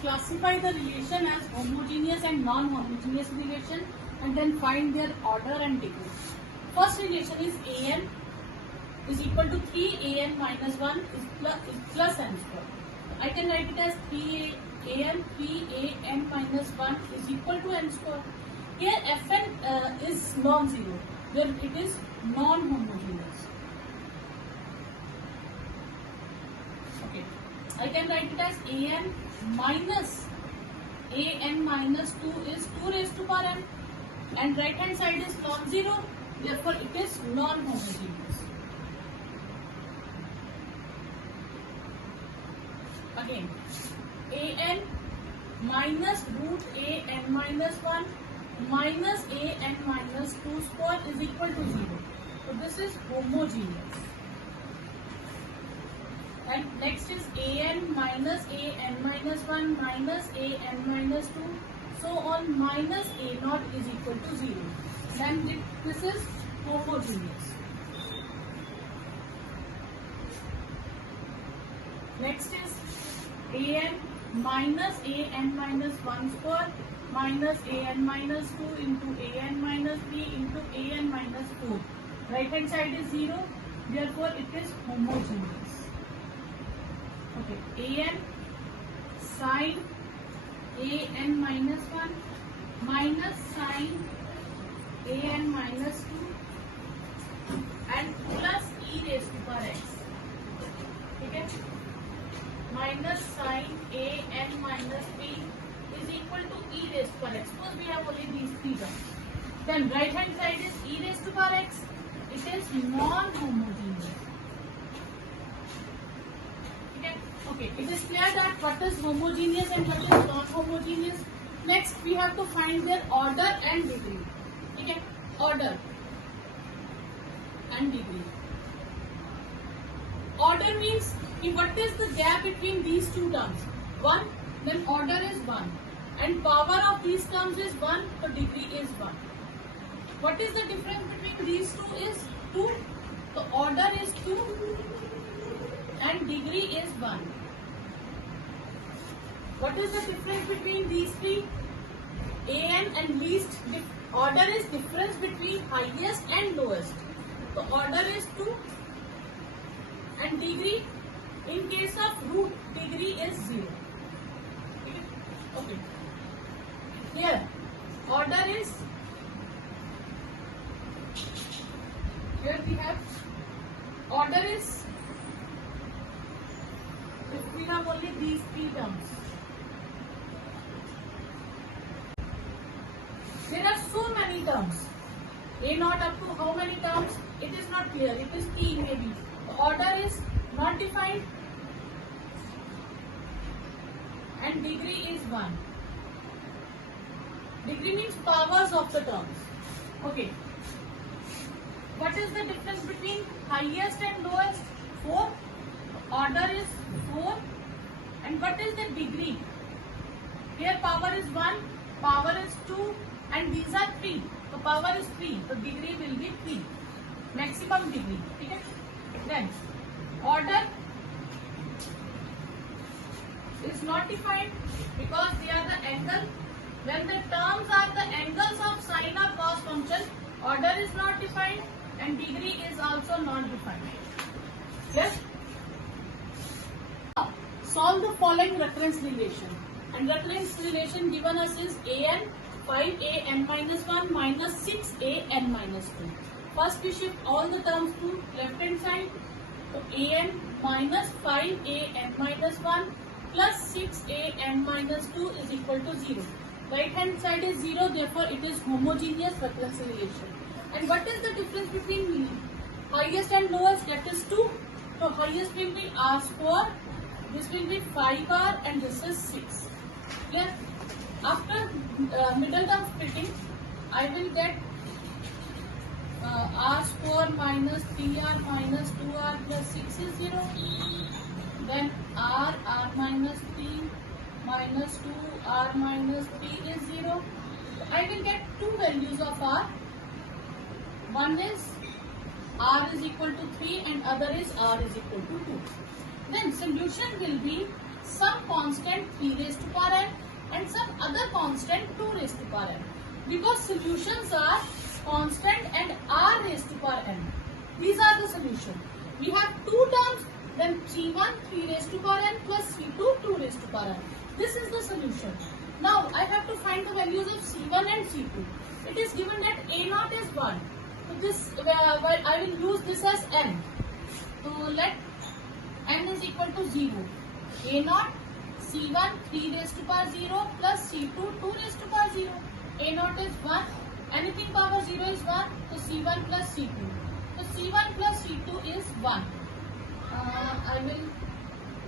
classify the relation as homogeneous and non-homogeneous relation and then find their order and degree. First relation is an is equal to 3an minus 1 is plus n square. I can write it as 3an minus 1 is equal to n square. Here fn is non-zero, where it is non-homogeneous. Okay, I can write it as an minus 2 is 2 raised to power n, and right hand side is non-zero, therefore it is non-homogeneous. Again, an minus root an minus 1 minus an minus 2 square is equal to 0. So this is homogeneous. And next is an minus 1 minus an minus 2, so on, minus a naught is equal to 0. Then this is homogeneous. Next is an minus 1 square minus an minus 2 into an minus 3 into an minus 4. Right hand side is 0, therefore it is homogeneous. Okay, an sine an minus 1 minus sine an minus 2 and plus e raised to power x. Okay, minus sine an minus 3 is equal to e raised to power x. Suppose we have only these three terms. Then right hand side is e raised to power x. It is non-homogeneous. Okay, it is clear that what is homogeneous and what is non-homogeneous. Next, we have to find their order and degree. Okay, order and degree. Order means what is the gap between these two terms? 1, then order is 1, and power of these terms is 1, so degree is 1. What is the difference between these two is 2, so order is 2 and degree is 1. What is the difference between these three? An and least. Order is difference between highest and lowest. So order is 2 and degree, in case of root, degree is 0. Okay. Here order is, here we have order is, if we have only these three terms. There are so many terms. A naught up to how many terms? It is not clear. It is T maybe. The order is not defined and degree is 1. Degree means powers of the terms. Okay. What is the difference between highest and lowest? 4. Order is 4. And what is the degree? Here power is 1, power is 2, and these are 3. So power is 3. So degree will be 3. Maximum degree. Okay? Then order is not defined because they are the angle. When the terms are the angles of sine or cos function, order is not defined and degree is also not defined. Yes? Now, solve the following recurrence relation. And recurrence relation given us is an 5an minus 1 minus 6an minus 2. First we shift all the terms to left hand side. So an minus 5an minus 1 plus 6an minus 2 is equal to 0. Right hand side is 0, therefore it is homogeneous recurrence relation. And what is the difference between highest and lowest? That is 2. So highest will be r square, this will be 5r and this is 6. Clear? After middle term splitting, I will get r square minus 3r minus 2r plus 6 is 0. Then r minus 3 minus 2 r minus 3 is 0. I will get two values of r. One is r is equal to 3 and other is r is equal to 2. Then solution will be some constant 3 raised to power and some other constant 2 raised to power n. Because solutions are constant and r raised to power n. These are the solution. We have two terms, then C1 3 raised to power n plus C2 2 raised to power n. This is the solution. Now I have to find the values of C1 and C2. It is given that A0 is 1. So this I will use this as n. So let n is equal to 0. A0 C1 3 raised to power 0 plus C2 2 raised to power 0. A0 is 1. Anything power 0 is 1. So C1 plus C2. So C1 plus C2 is 1. I will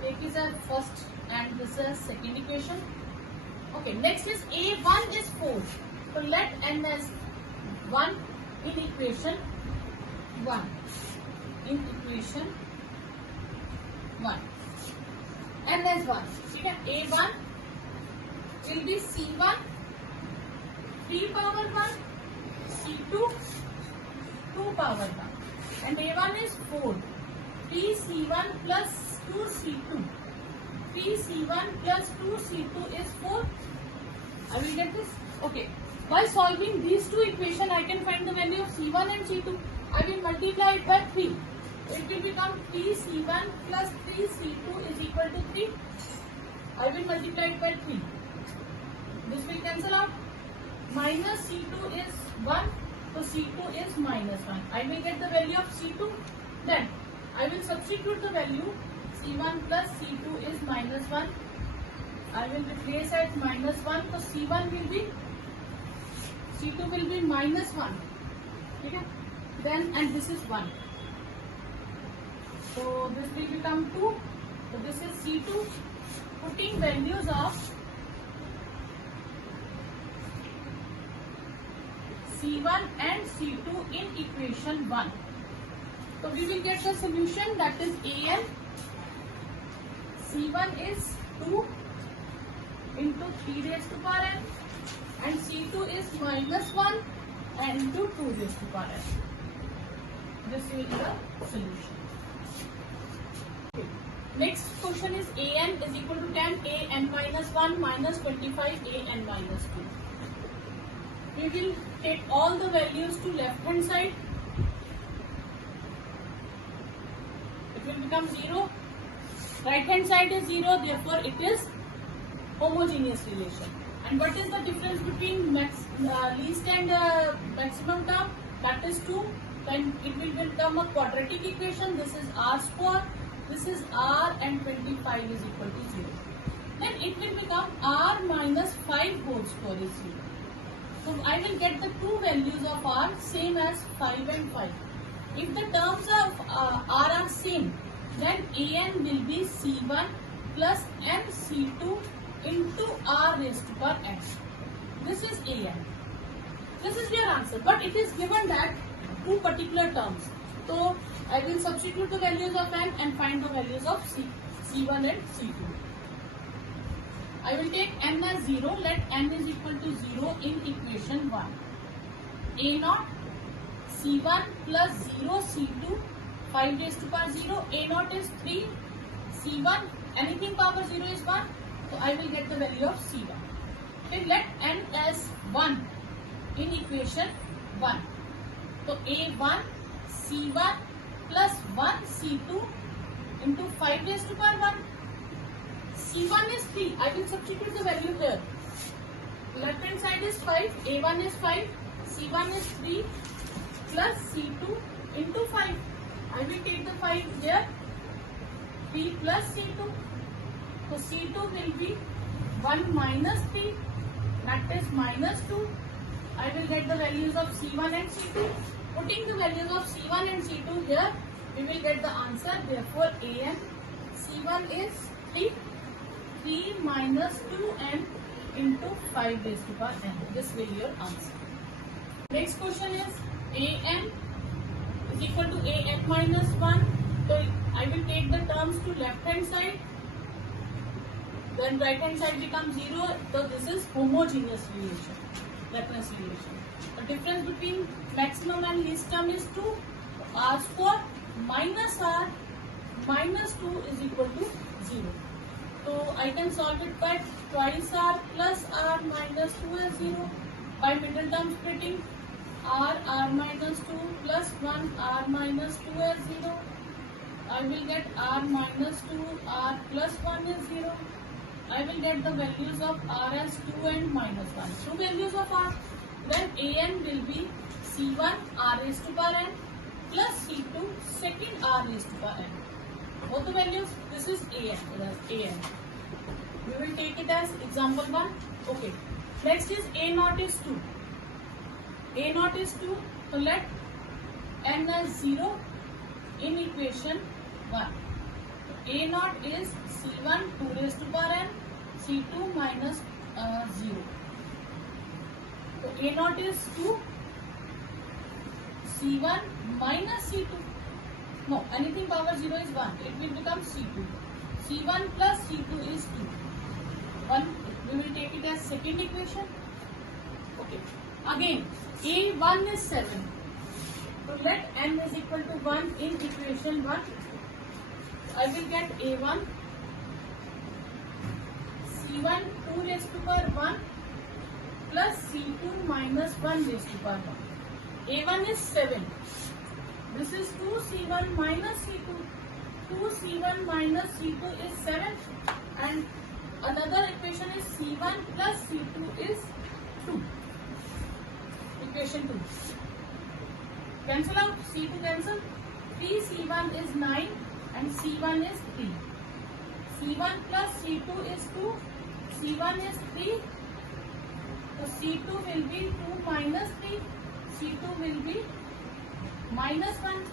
take this as first and this as second equation. Okay, next is A1 is 4. So let n as 1 in equation 1. In equation 1. N as 1. Okay, A1 will be C1 3 power 1, C2 2 power 1. And A1 is 4. 3C1 plus 2C2. 3C1 plus 2C2 is 4. I will get this. Okay. By solving these two equations, I can find the value of C1 and C2. I will multiply it by 3. It will become 3C1 plus 3C2 is equal to 3. I will multiply it by 3. This will cancel out. Minus C2 is 1. So C2 is minus 1. I will get the value of C2. Then I will substitute the value. C1 plus C2 is minus 1. I will replace at minus 1. So C1 will be, C2 will be minus 1. Okay? Then, and this is 1. So this will become 2. So this is C2. Putting values of C1 and C2 in equation 1. So we will get the solution, that is An. C1 is 2 into 3 raised to power n and C2 is minus 1 and into 2 raised to power n. This is the solution. Okay. Next question is An is equal to 10 An minus 1 minus 25 An minus 2. We will take all the values to left hand side. It will become 0. Right hand side is 0, therefore it is homogeneous relation. And what is the difference between least and maximum term? That is 2. Then it will become a quadratic equation. This is r square, this is r, and 25 is equal to 0. Then it will become r minus 5 whole square is 0. So I will get the two values of r same as 5 and 5. If the terms of r are same, then An will be C1 plus n C2 into r raised to power n. This is An. This is your answer. But it is given that two particular terms. So I will substitute the values of n and find the values of C1 and C2. I will take n as 0. Let n is equal to 0 in equation 1. A0 C1 plus 0 C2 5 raised to power 0. A0 is 3. C1 anything power 0 is 1. So I will get the value of C1. Okay, let n as 1 in equation 1. So A1 C1 plus 1 C2 into 5 raised to power 1. C1 is 3. I will substitute the value here. Left hand side is 5. A1 is 5. C1 is 3 plus C2 into 5. I will take the 5 here. 3 plus C2. So C2 will be 1 minus 3. That is minus 2. I will get the values of C1 and C2. Putting the values of C1 and C2 here, we will get the answer. Therefore, An C1 is 3. 3 minus 2n into 5 raised to power n. This will be your answer. Next question is An is equal to An minus 1. So I will take the terms to left hand side. Then right hand side becomes 0. So this is homogeneous relation, recurrence relation. The difference between maximum and least term is 2. R square minus r minus 2 is equal to 0. So I can solve it by twice r plus r minus 2 as 0. By middle term splitting, r minus 2 plus 1 r minus 2 as 0. I will get r minus 2, r plus 1 is 0. I will get the values of r as 2 and minus 1. Two values of r. Then an will be c1 r raised to power n plus c2 second r raised to power n. Both the values, this is an. We will take it as example 1. Okay. Next is a naught is 2. A naught is 2. So let n as 0 in equation 1. A naught is c1 2 raised to power n, c2 minus 0. So a naught is 2, c1 minus c2. No, anything power 0 is 1. It will become c2. c1 plus c2 is 2. 1. We will take it as second equation. Okay. Again, a1 is 7. So let n is equal to 1 in equation 1. I will get a1 c1 2 raised to power 1 plus c2 minus 1 raised to power 1. a1 is 7. This is 2 c1 minus c2. 2 c1 minus c2 is 7, and another equation is c1 plus c2 is 2. Equation 2. Cancel out. c2 cancel. 3 c1 is 9 and c1 is 3. c1 plus c2 is 2. c1 is 3. So c2 will be 2 minus 3. c2 will be minus 1.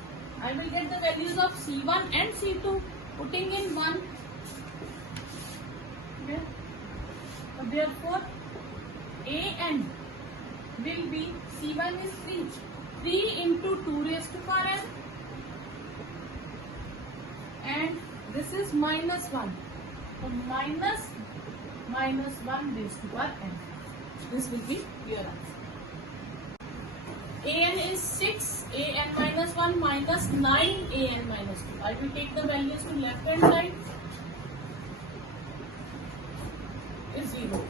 I will get the values of c1 and c2 putting in 1. Okay. So therefore, an will be c1 is 3. 3 into 2 raised to power n, and this is minus 1. So minus 1 raised to power n. This will be your answer. An is 6, an minus 1 minus 9, an minus 2. I will take the values to left hand side. Is 0.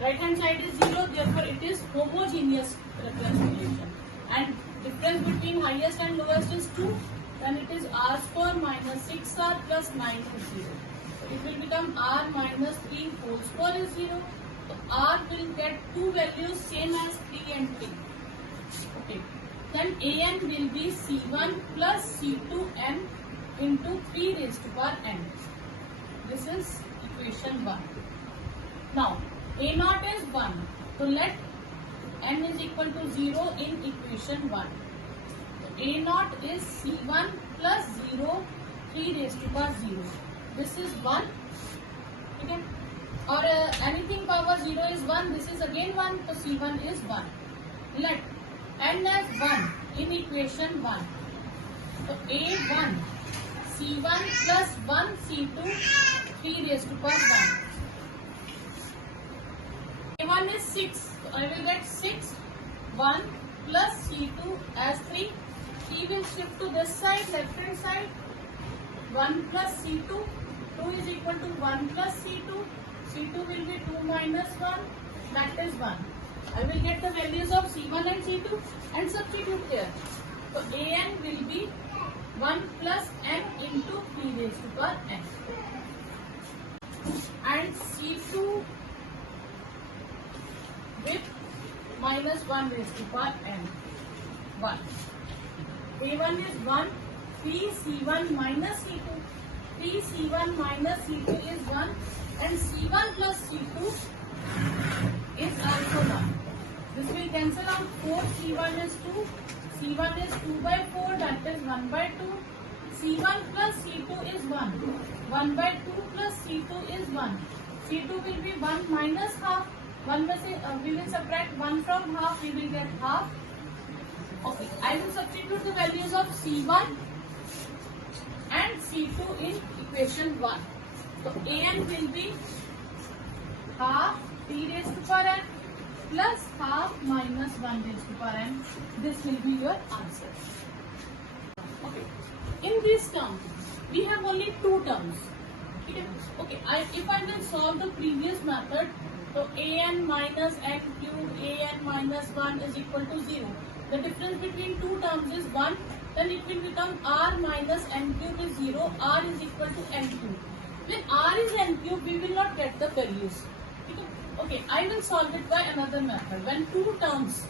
Right hand side is 0, therefore it is homogeneous recurrence relation. And difference between highest and lowest is 2. Then it is r square minus 6r plus 9 is 0. So it will become r minus 3 whole square is 0. So r will get two values same as 3 and 3. Okay. Then an will be c1 plus c2n into 3 raised to power n. This is equation 1. Now, a naught is 1. So let n is equal to 0 in equation 1. So a naught is c1 plus 0, 3 raised to power 0. This is 1. Okay. Or anything power 0 is 1. This is again 1. So c1 is 1. Let n as 1 in equation 1. So a1 c1 plus 1 c2 3 raised to power 1. a1 is 6. So I will get 6 1 plus c2 as 3. 3 will shift to this side, left hand side. 1 plus c2. 2 is equal to 1 plus c2. c2 will be 2 minus 1. That is 1. I will get the values of c1 and c2 and substitute here. So an will be 1 plus n into 3 raised to power n. And c2 with minus 1 raised to power n. 1. a1 is 1. 3 c1 minus c2. 3 c1 minus c2 is 1. And c1 plus c2 is also 1. This will cancel out. 4 c1 is 2. c1 is 2 by 4, that is 1 by 2. c1 plus c2 is 1. 1 by 2 plus c2 is 1. c2 will be 1 minus half. 1 by we will subtract 1 from half, we will get half. Okay, I will substitute the values of c1 and c2 in equation 1. So an will be half t raised to power n plus half minus 1 raised to power n. This will be your answer. Okay. In this term, we have only two terms. ठीक है. Okay, if I will solve the previous method, so an minus n cube an minus 1 is equal to 0. The difference between two terms is 1. Then it will become r minus n cube is 0. R is equal to n cube. When r is n cube, we will not get the values. Okay, I will solve it by another method. When two terms,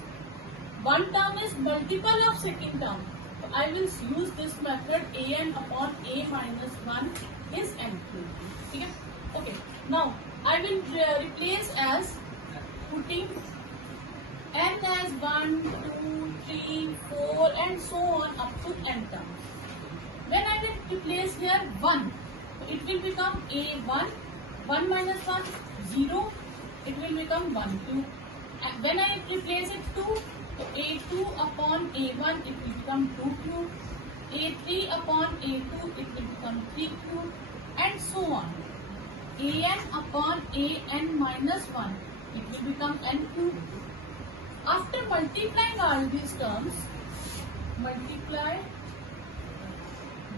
one term is multiple of second term, so I will use this method an upon a minus 1 is n cube. Okay, now I will replace as putting n as 1, 2, 3, 4 and so on up to n terms. When I will replace here 1, it will become a1, 1 minus 1, 0, it will become 1, 2. And when I replace it 2, so a2 upon a1, it will become 2 cube. a3 upon a2, it will become 3 cube, and so on. an upon an minus 1, it will become n cube. After multiplying all these terms, multiply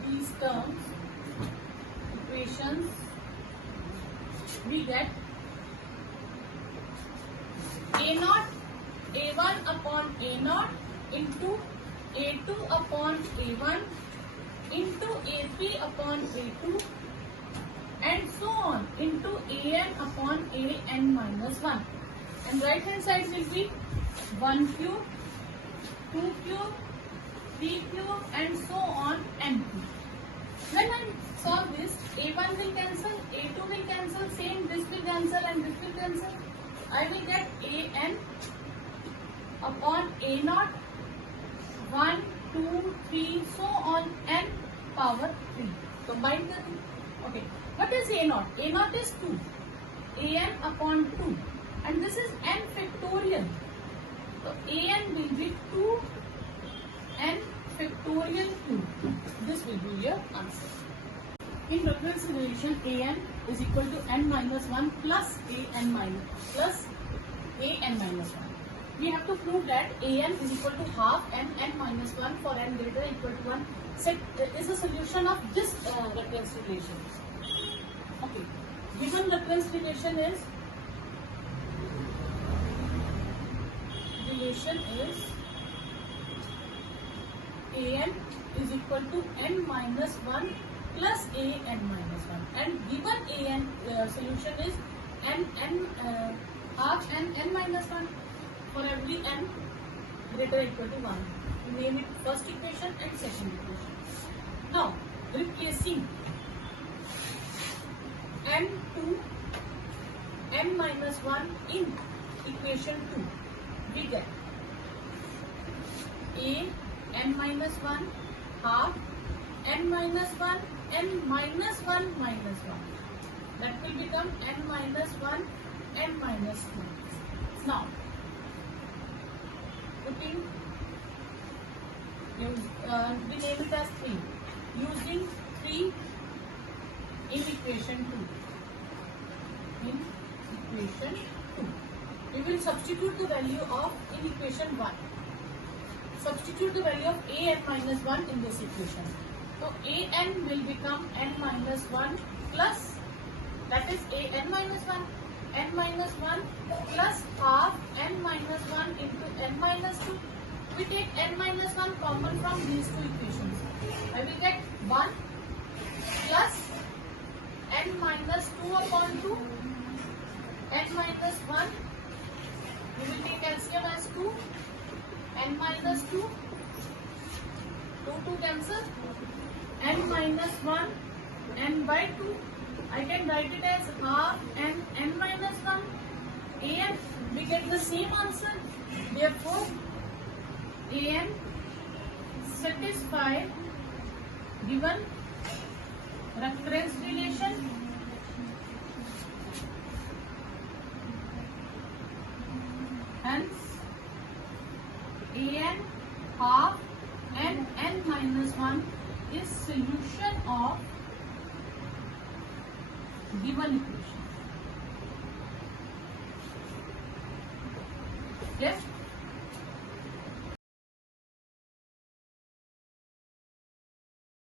these terms, equations, we get a0, a1 upon a0 into a2 upon a1 into a3 upon a2 and so on into an upon an minus 1. And right hand side will be 1 cube, 2 cube, 3 cube and so on n cube. When I solve this, a1 will cancel, a2 will cancel, same this will cancel and this will cancel. I will get an upon a0, 1, 2, 3, so on n power 3. Combine the two. Okay. What is a0? a0 is 2. an upon 2. And this is n factorial. So an will be 2 n factorial 2. This will be your answer. In recurrence relation, an is equal to n minus 1 plus an minus 1. We have to prove that an is equal to half n minus 1 for n greater than equal to 1 is a solution of this recurrence relation. Okay, given recurrence relation is an is equal to n minus 1 plus an minus 1, and given an solution is half n minus 1 for every n greater or equal to 1. We name it first equation and second equation. Now replacing n to n minus 1 in equation 2, we get a n minus 1 half n minus 1 n minus 1 minus 1. That will become n minus 1 n minus 2. Now putting we name it as 3. Using 3 in equation 2. In equation 2, we will substitute the value of in equation 1. Substitute the value of an minus 1 in this equation. So an will become n minus 1 plus, that is an minus 1, n minus 1 plus half n minus 1 into n minus 2. We take n minus 1 common from these two equations. I will get 1 plus n minus 2 upon 2, n minus 1. We will take LCM as 2, n minus 2, 2 cancel, n minus 1, n by 2. I can write it as half n minus 1, an. We get the same answer. Therefore, an satisfies given recurrence relation. Hence, an half n minus 1 is solution of given equation. Yes?